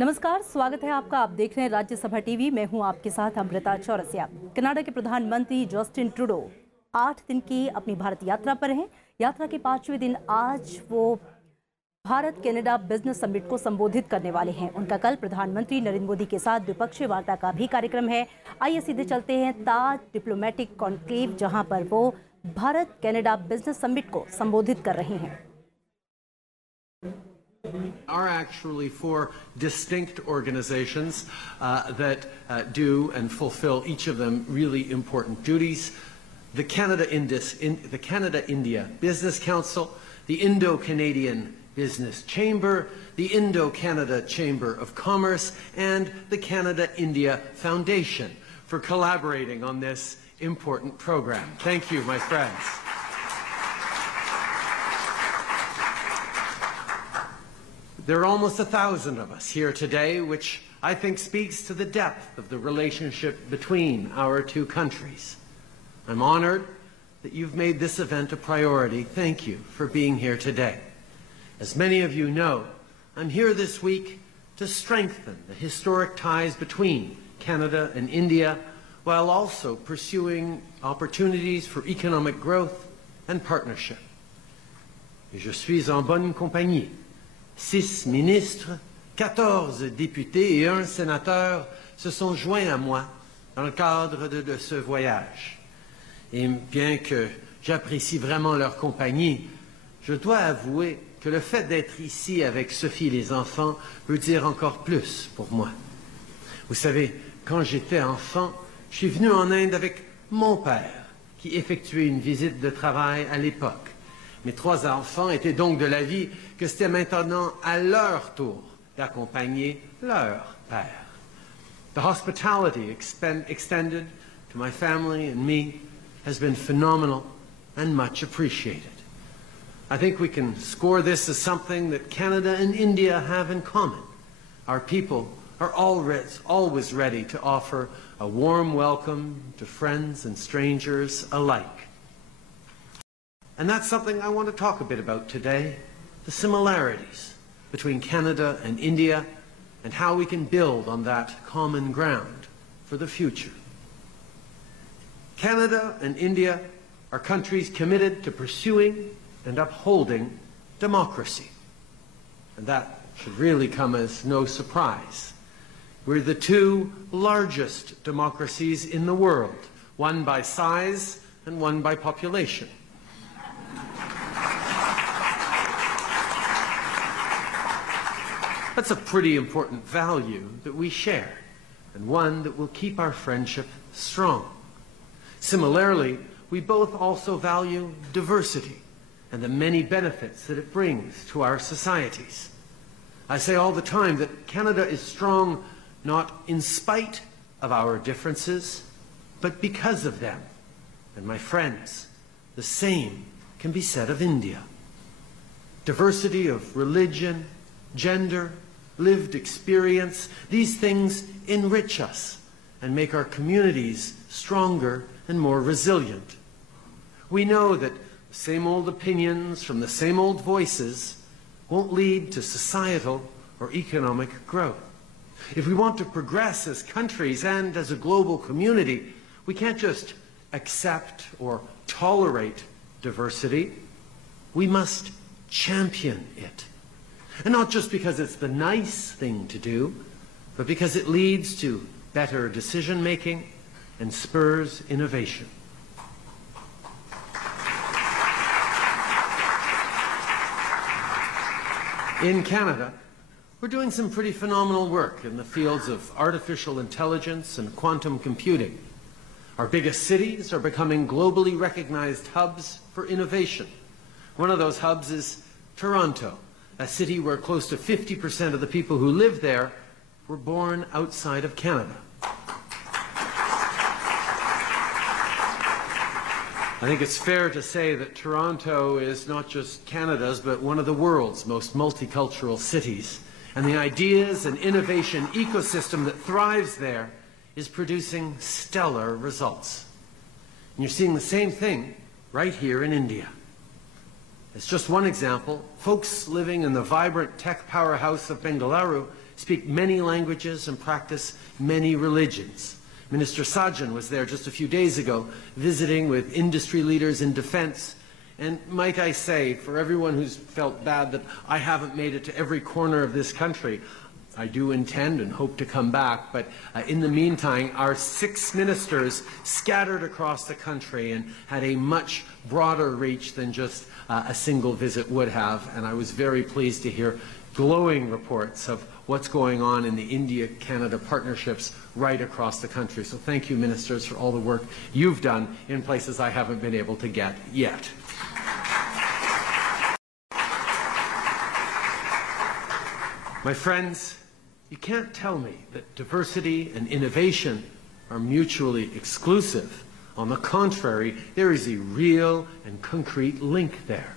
नमस्कार, स्वागत है आपका। आप देख रहे हैं राज्यसभा टीवी। मैं हूं आपके साथ अमृता चौरसिया। कनाडा के प्रधानमंत्री जस्टिन ट्रूडो 8 दिन की अपनी भारत यात्रा पर हैं। यात्रा के 5वें दिन आज वो भारत कनाडा बिजनेस समिट को संबोधित करने वाले हैं। उनका कल प्रधानमंत्री नरेंद्र मोदी के साथ द्विपक्षीय वार्ता का भी कार्यक्रम है। आइए सीधे चलते हैं ताज डिप्लोमेटिक कॉन्क्लेव, जहां पर वो भारत कनाडा बिजनेस समिट को संबोधित कर रहे हैं। Are actually four distinct organizations that do and fulfill each of them really important duties. The Canada-India Business Council, the Indo-Canadian Business Chamber, the Indo-Canada Chamber of Commerce, and the Canada-India Foundation for collaborating on this important program. Thank you, my friends. There are almost 1,000 of us here today, which I think speaks to the depth of the relationship between our two countries. I'm honored that you've made this event a priority. Thank you for being here today. As many of you know, I'm here this week to strengthen the historic ties between Canada and India, while also pursuing opportunities for economic growth and partnership. Et je suis en bonne compagnie. 6 ministres, 14 députés et 1 sénateur se sont joints à moi dans le cadre de ce voyage. Et bien que j'apprécie vraiment leur compagnie, je dois avouer que le fait d'être ici avec Sophie et les enfants veut dire encore plus pour moi. Vous savez, quand j'étais enfant, je suis venu en Inde avec mon père, qui effectuait une visite de travail à l'époque. Mes 3 enfants étaient donc de l'avis que c'était maintenant à leur tour d'accompagner leur père. The hospitality extended to my family and me has been phenomenal and much appreciated. I think we can score this as something that Canada and India have in common. Our people are always ready to offer a warm welcome to friends and strangers alike. And that's something I want to talk a bit about today, the similarities between Canada and India and how we can build on that common ground for the future. Canada and India are countries committed to pursuing and upholding democracy. And that should really come as no surprise. We're the 2 largest democracies in the world, one by size and one by population. That's a pretty important value that we share, and one that will keep our friendship strong. Similarly, we both also value diversity and the many benefits that it brings to our societies. I say all the time that Canada is strong not in spite of our differences, but because of them. And my friends, the same can be said of India. Diversity of religion, gender, lived experience, these things enrich us and make our communities stronger and more resilient. We know that the same old opinions from the same old voices won't lead to societal or economic growth. If we want to progress as countries and as a global community, we can't just accept or tolerate diversity. We must champion it. And not just because it's the nice thing to do, but because it leads to better decision-making and spurs innovation. In Canada, we're doing some pretty phenomenal work in the fields of artificial intelligence and quantum computing. Our biggest cities are becoming globally recognized hubs for innovation. One of those hubs is Toronto, a city where close to 50% of the people who live there were born outside of Canada. I think it's fair to say that Toronto is not just Canada's, but one of the world's most multicultural cities. And the ideas and innovation ecosystem that thrives there is producing stellar results. And you're seeing the same thing right here in India. As just one example, folks living in the vibrant tech powerhouse of Bengaluru speak many languages and practice many religions. Minister Sajan was there just a few days ago, visiting with industry leaders in defense. And might I say, for everyone who's felt bad that I haven't made it to every corner of this country, I do intend and hope to come back, but in the meantime, our 6 ministers scattered across the country and had a much broader reach than just a single visit would have, and I was very pleased to hear glowing reports of what's going on in the India-Canada partnerships right across the country. So thank you, ministers, for all the work you've done in places I haven't been able to get yet. My friends, you can't tell me that diversity and innovation are mutually exclusive. On the contrary, there is a real and concrete link there.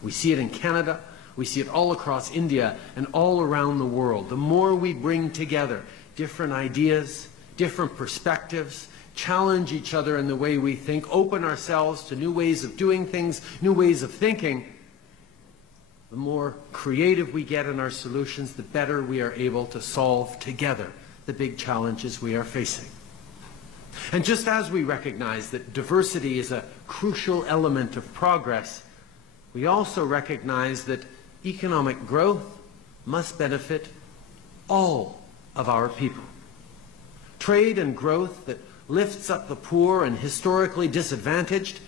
We see it in Canada, we see it all across India and all around the world. The more we bring together different ideas, different perspectives, challenge each other in the way we think, open ourselves to new ways of doing things, new ways of thinking, the more creative we get in our solutions, the better we are able to solve together the big challenges we are facing. And just as we recognize that diversity is a crucial element of progress, we also recognize that economic growth must benefit all of our people. Trade and growth that lifts up the poor and historically disadvantaged,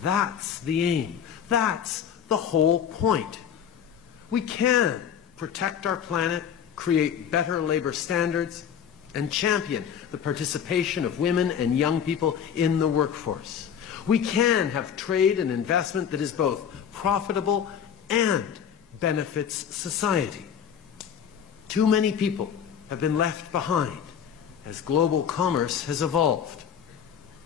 that's the aim. That's the whole point. We can protect our planet, create better labor standards, and champion the participation of women and young people in the workforce. We can have trade and investment that is both profitable and benefits society. Too many people have been left behind as global commerce has evolved.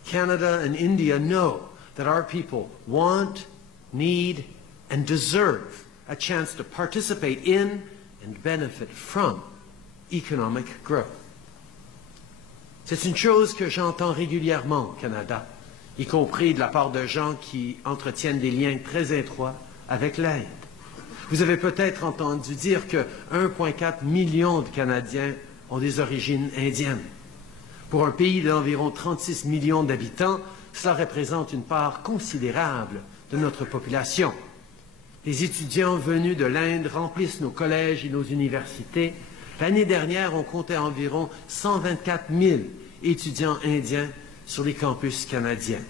Canada and India know that our people want, need, and deserve a chance to participate in and benefit from economic growth. C'est une chose que j'entends régulièrement au Canada, y compris de la part de gens qui entretiennent des liens très étroits avec l'Inde. Vous avez peut-être entendu dire que 1,4 million de Canadiens ont des origines indiennes. Pour un pays d'environ 36 millions d'habitants, cela représente une part considérable de notre population. Les étudiants venus de l'Inde remplissent nos collèges et nos universités. L'année dernière, on comptait environ 124 000 étudiants indiens sur les campus canadiens.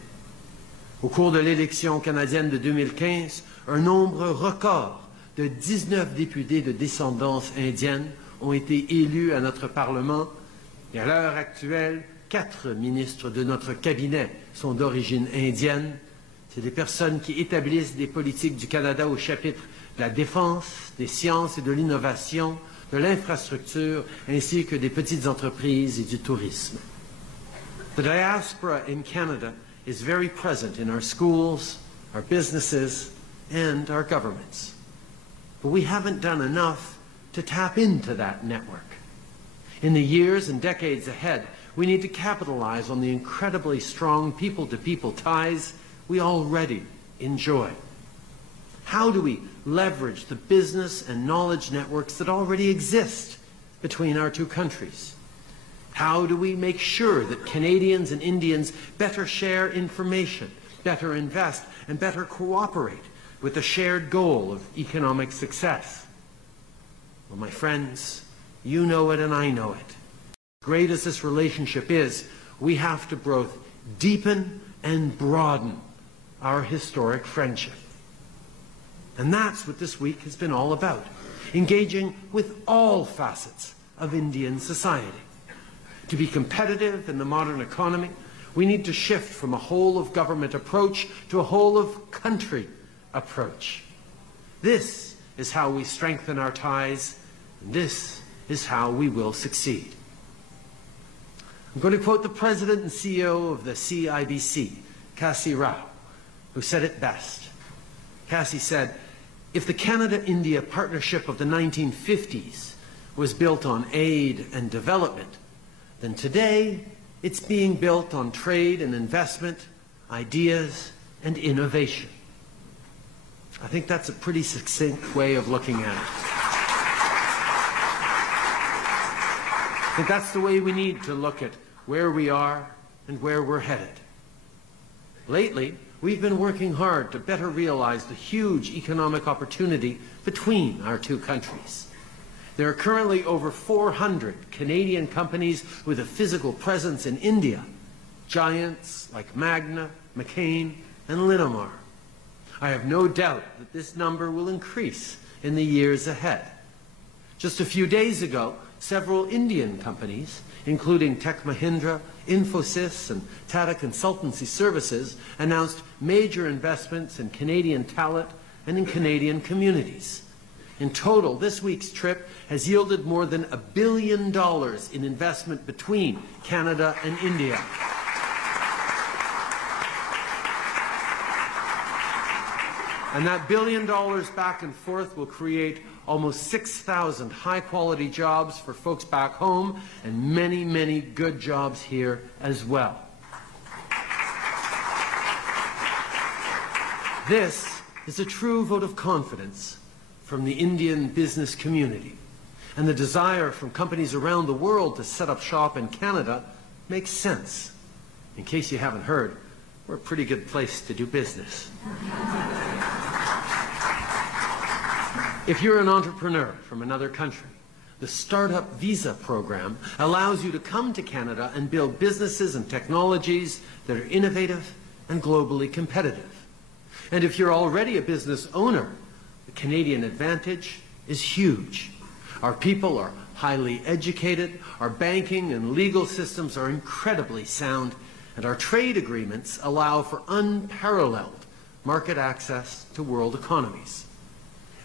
Au cours de l'élection canadienne de 2015, un nombre record de 19 députés de descendance indienne ont été élus à notre Parlement et à l'heure actuelle, 4 ministres de notre cabinet sont d'origine indienne. C'est des personnes qui établissent des politiques du Canada au chapitre de la défense, des sciences et de l'innovation, de l'infrastructure, ainsi que des petites entreprises et du tourisme. The diaspora in Canada is very present in our schools, our businesses, and our governments. But we haven't done enough to tap into that network. In the years and decades ahead, we need to capitalize on the incredibly strong people-to-people ties we already enjoy. How do we leverage the business and knowledge networks that already exist between our two countries? How do we make sure that Canadians and Indians better share information, better invest, and better cooperate with the shared goal of economic success? Well, my friends, you know it and I know it. Great as this relationship is, we have to both deepen and broaden our historic friendship. And that's what this week has been all about, engaging with all facets of Indian society. To be competitive in the modern economy, we need to shift from a whole-of-government approach to a whole-of-country approach. This is how we strengthen our ties, and this is how we will succeed. I'm going to quote the President and CEO of the CIBC, Kasi Rao, who said it best. Kasi said, "If the Canada-India partnership of the 1950s was built on aid and development, then today it's being built on trade and investment, ideas and innovation." I think that's a pretty succinct way of looking at it. I think that's the way we need to look at where we are and where we're headed. Lately, we've been working hard to better realize the huge economic opportunity between our two countries. There are currently over 400 Canadian companies with a physical presence in India, giants like Magna, McCain, and Linamar. I have no doubt that this number will increase in the years ahead. Just a few days ago, several Indian companies, including Tech Mahindra, Infosys, and Tata Consultancy Services, announced major investments in Canadian talent and in Canadian communities. In total, this week's trip has yielded more than $1 billion in investment between Canada and India. And that $1 billion back and forth will create almost 6,000 high-quality jobs for folks back home and many, many good jobs here as well. This is a true vote of confidence from the Indian business community. And the desire from companies around the world to set up shop in Canada makes sense. In case you haven't heard, we're a pretty good place to do business. If you're an entrepreneur from another country, the Startup Visa program allows you to come to Canada and build businesses and technologies that are innovative and globally competitive. And if you're already a business owner, the Canadian advantage is huge. Our people are highly educated, our banking and legal systems are incredibly sound, and our trade agreements allow for unparalleled market access to world economies.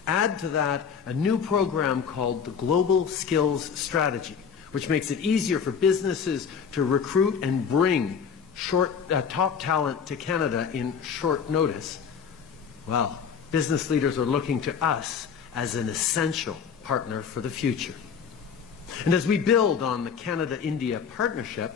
Add to that a new program called the Global Skills Strategy, which makes it easier for businesses to recruit and bring top talent to Canada in short notice. Well, business leaders are looking to us as an essential partner for the future. And as we build on the Canada-India partnership,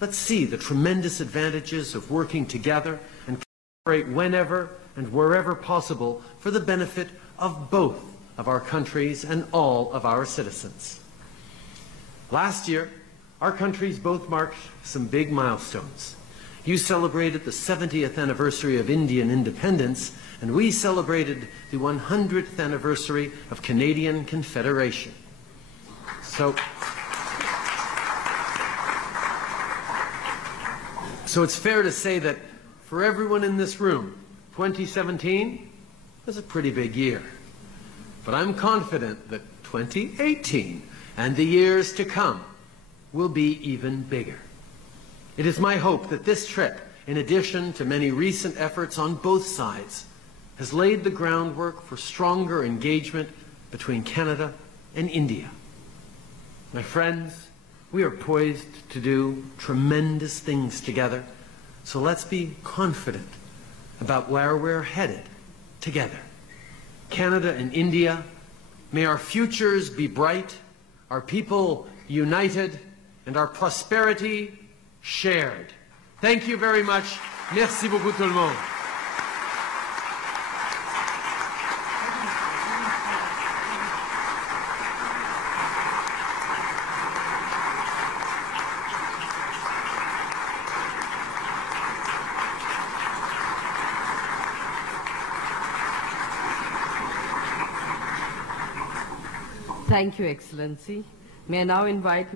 let's see the tremendous advantages of working together and collaborate whenever and wherever possible for the benefit of both of our countries and all of our citizens. Last year, our countries both marked some big milestones. You celebrated the 70th anniversary of Indian independence, and we celebrated the 100th anniversary of Canadian Confederation. So it's fair to say that for everyone in this room, 2017 was a pretty big year. But I'm confident that 2018 and the years to come will be even bigger. It is my hope that this trip, in addition to many recent efforts on both sides, has laid the groundwork for stronger engagement between Canada and India. My friends, we are poised to do tremendous things together, so let's be confident about where we're headed together. Canada and India, may our futures be bright, our people united, and our prosperity shared. Thank you very much. Merci beaucoup tout le monde. Thank you, Excellency. May I now invite